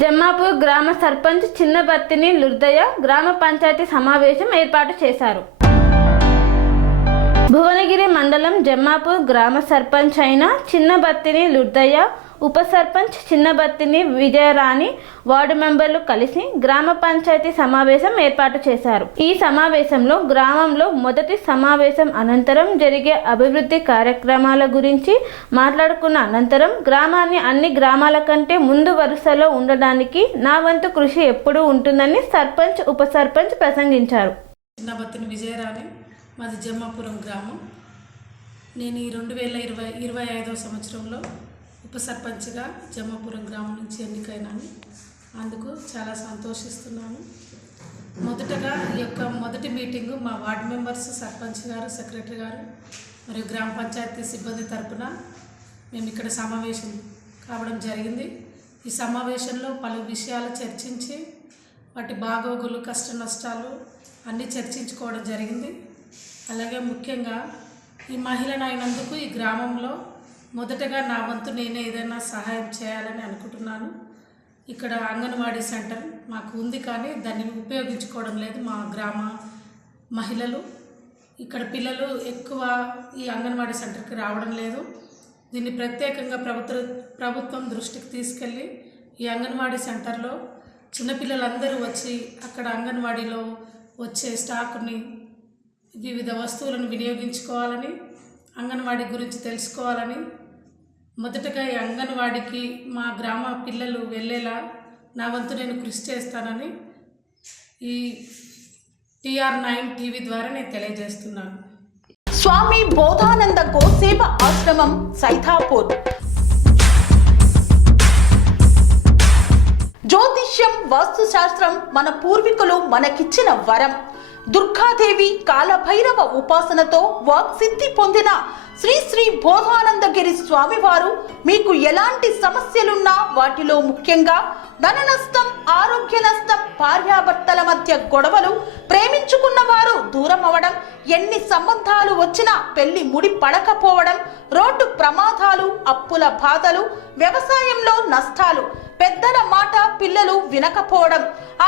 జమ్మాపూర్ గ్రామ సర్పంచ్ చిన్నబత్తిని లుర్దయ్య గ్రామ పంచాయతీ సమావేశం ఏర్పాటు చేశారు. భువనగిరి మండలం జమ్మాపూర్ గ్రామ సర్పంచ్ అయిన చిన్నబత్తిని లుర్దయ్య, ఉప సర్పంచ్ చిన్నబత్తిని విజయరాణి, వార్డు మెంబర్లు కలిసి గ్రామ పంచాయతీ సమావేశం ఏర్పాటు చేశారు. ఈ సమావేశంలో గ్రామంలో మొదటి సమావేశం అనంతరం జరిగే అభివృద్ధి కార్యక్రమాల గురించి మాట్లాడుకున్న అనంతరం గ్రామాన్ని అన్ని గ్రామాల కంటే ముందు వరుసలో ఉండడానికి నా వంతు కృషి ఎప్పుడూ ఉంటుందని సర్పంచ్, ఉప సర్పంచ్ ప్రసంగించారు. చిన్నబత్తిని విజయరాణి, మాది జమ్మాపురం గ్రామం. నేను ఈ 2025వ సంవత్సరంలో ఉప సర్పంచ్గా జమ్మాపురం గ్రామం నుంచి ఎన్నికైనాను. అందుకు చాలా సంతోషిస్తున్నాను. మొదటగా ఈ యొక్క మొదటి మీటింగు మా వార్డు మెంబర్స్, సర్పంచ్ గారు, సెక్రటరీ గారు మరియు గ్రామ పంచాయతీ సిబ్బంది తరపున మేము ఇక్కడ సమావేశం కావడం జరిగింది. ఈ సమావేశంలో పలు విషయాలు చర్చించి వాటి బాగోగులు, కష్ట నష్టాలు అన్నీ చర్చించుకోవడం జరిగింది. అలాగే ముఖ్యంగా ఈ మహిళను అయినందుకు ఈ గ్రామంలో మొదటగా నా వంతు నేనే ఏదైనా సహాయం చేయాలని అనుకుంటున్నాను. ఇక్కడ అంగన్వాడీ సెంటర్ మాకు ఉంది, కానీ దాన్ని ఉపయోగించుకోవడం లేదు మా గ్రామ మహిళలు. ఇక్కడ పిల్లలు ఎక్కువ ఈ అంగన్వాడీ సెంటర్కి రావడం లేదు. దీన్ని ప్రత్యేకంగా ప్రభుత్వం దృష్టికి తీసుకెళ్ళి ఈ అంగన్వాడీ సెంటర్లో చిన్నపిల్లలందరూ వచ్చి అక్కడ అంగన్వాడీలో వచ్చే స్టాకుని, వివిధ వస్తువులను వినియోగించుకోవాలని, అంగన్వాడీ గురించి తెలుసుకోవాలని, మొదటగా ఈ అంగన్వాడీకి మా గ్రామ పిల్లలు వెళ్ళేలా నా వంతు నేను కృషి చేస్తానని ఈ TR9 టీవీ ద్వారా నేను తెలియజేస్తున్నాను. స్వామి బోధానంద గోసేవ ఆశ్రమం, సైథాపూర్. జ్యోతిష్యం, వాస్తుశాస్త్రం మన పూర్వీకులు మనకిచ్చిన వరం. దుర్గాదేవి, కాలభైరవ ఉపాసనతో వాక్సిద్ధి పొందిన శ్రీ శ్రీ బోధానందగిరి స్వామివారు మీకు ఎలాంటి సమస్యలున్నా, వాటిలో ముఖ్యంగా ధన నష్టం, ఆరోగ్య నష్టం, భార్యాభర్తల మధ్య గొడవలు, ప్రేమించుకున్న వారు దూరం అవడం, ఎన్ని సంబంధాలు వచ్చినా పెళ్లి ముడి పడకపోవడం, రోడ్డు ప్రమాదాలు, అప్పుల బాధలు, వ్యవసాయంలో నష్టాలు, పెద్దల మాట పిల్లలు వినకపోవడం,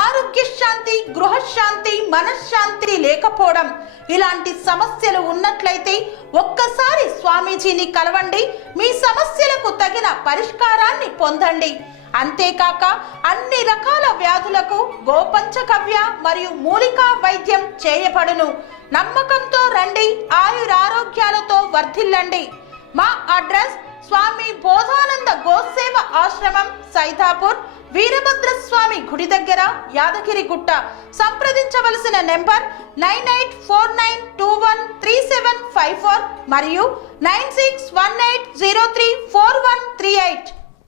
ఆరోగ్య శాంతి, గృహశాంతి, మనశ్శాంతి లేకపోవడం, ఇలాంటి సమస్యలు ఉన్నట్లయితే ఒక్కసారి స్వామీజీని కలవండి. మీ సమస్యలకు తగిన పరిష్కారాన్ని పొందండి. అంతేకాక అన్ని రకాల వ్యాధులకు గోపంచగవ్య మరియు మూలికా వైద్యం చేయబడును. నమ్మకంతో రండి, ఆయురారోగ్యాలతో వర్ధిల్లండి. మా అడ్రస్ స్వామి బోధానంద గోసేవ ఆశ్రమం, సైథాపూర్, వీరభద్రస్వామి గుడి దగ్గర, యాదగిరిగుట్ట. సంప్రదించవలసిన నెంబర్ 9849213754 మరియు 9618034138.